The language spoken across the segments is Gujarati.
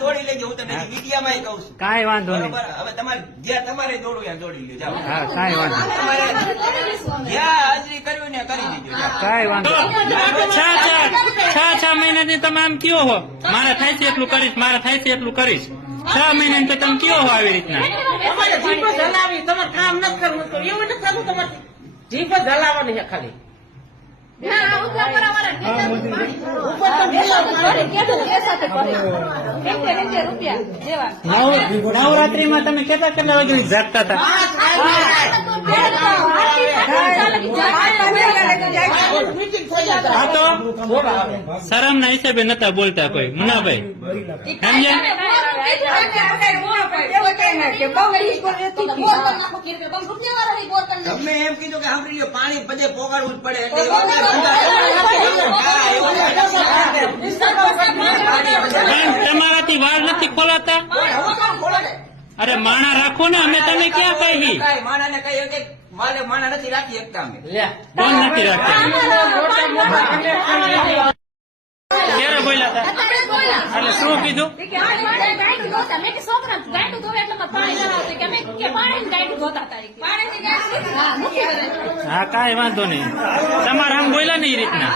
દોડી લેજો. હું તમને મીડિયામાં કહું છું. કાંઈ વાંધો નહીં. બરોબર. હવે તમારે જ્યાં તમારે દોડવું ત્યાં દોડી લ્યો. જાઓ. હા, કાંઈ વાંધો નહીં. તમારે જ્યાં હાજરી કરવી ને કરી દેજો. જાઓ. કાંઈ વાંધો નહીં. છ મહિનાથી તમે આમ કયો હો મારે થાય છે એટલું કરીશ, મારે થાય છે એટલું કરીશ. 6 મહિના તો તમે કયો હો આવી રીતના. તમારે જીભ જ હલાવી, તમારે કામ નથી કરવું તો એવું નથી થતું. તમારે જીભ જ હલાવવાની છે ખાલી. નવરાત્રીમાં તમે કેટલા વાગે જાગતા હતા? હા તો શરમ ના હિસાબે નતા બોલતા કોઈ. મુનાભાઈ તમે એમ કીધું કે સાંભળી લ્યો, પાણી બધે પોગાડવું જ પડે એટલે તમારાથી વાળ નથી ખોલાતા? અરે માણા રાખો ને, અમે તમે ક્યાં કહી? માણા ને કઈ માણા નથી રાખી શકતા અમે. કોણ નથી રાખતા? ક્યારે બોલ્યા હતા? એટલે શું કીધું? હા, કાંઈ વાંધો નહીં. તમારે આમ બોલ્યા ને એ રીતના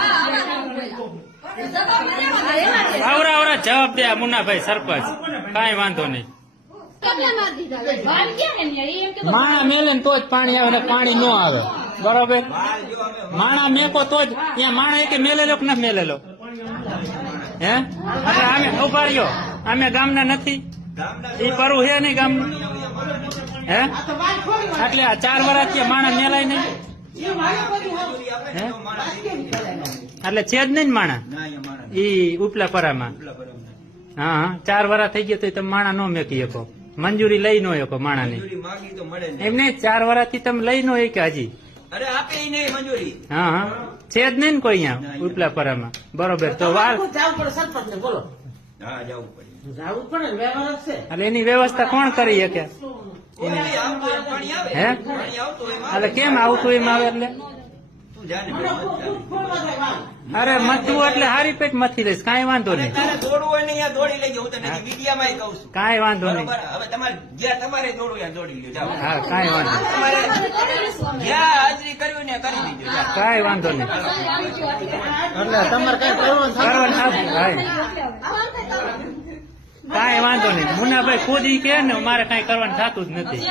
આવરા જવાબ દે મુન્નાભાઈ સરપંચ. કાંઈ વાંધો નહીં. માણા મેલે ને તો જ પાણી આવે, પાણી ન આવે. બરોબર. માણા મેકો તો જ. ત્યાં માણા એક મેલેલો કે ન મેલેલો? હે અમે ઉભા રહ્યો, અમે ગામના નથી. એ પરુ હે નહીં ગામનું. હે એટલે આ 4 વર્ષથી માણા મેલાય નહીં. એટલે છે જ નહીં માણા ઈ ઉપલા પરામાં. હા, 4 વર્ષ થઈ ગયા તો તમે માણા ન મેકી શકો, મંજૂરી લઈ ન શકો માણા ની. એમને 4 વર્ષથી તમે લઈ ન કે હજી? અરે આપે નહીં મંજૂરી. હા, છે જ નહીં ને કોઈ અહીંયા ઉપલા પરામાં. બરોબર. તો વાર જવું પડે સરપંચ ને બોલો. હા, જવું પડે. જવું પડે ને, વ્યવહાર છે. એટલે એની વ્યવસ્થા કોણ કરી શકે? પાણી આવતું હોય, પાણી આવે. હે પાણી આવતું હોય એમાં એટલે કેમ આવતું એમ આવે? એટલે તું જાને અરે મથવું એટલે હારી પેટ મથી લઈશ. કાંઈ વાંધો નહીં. તારે દોડવું હોય ને અહીંયા દોડી લેજો. હું તને મીડિયામાં કહું છું. કાંઈ વાંધો નહીં. બરોબર. હવે તમારે જ્યાં તમારે દોડવું ત્યાં દોડી લ્યો. જાઓ. હા, કાંઈ વાંધો નહીં. તમારે જ્યાં હાજરી કરવી ને કરી દેજો. જાઓ. કાંઈ વાંધો નહીં. એટલે તમારે કઈ કરવાનું કરવાનું નથી. કાંઈ વાંધો નહીં. મુન્નાભાઈ ખુદ ઈ કે ને મારે કાંઈ કરવાનું થતું જ નથી.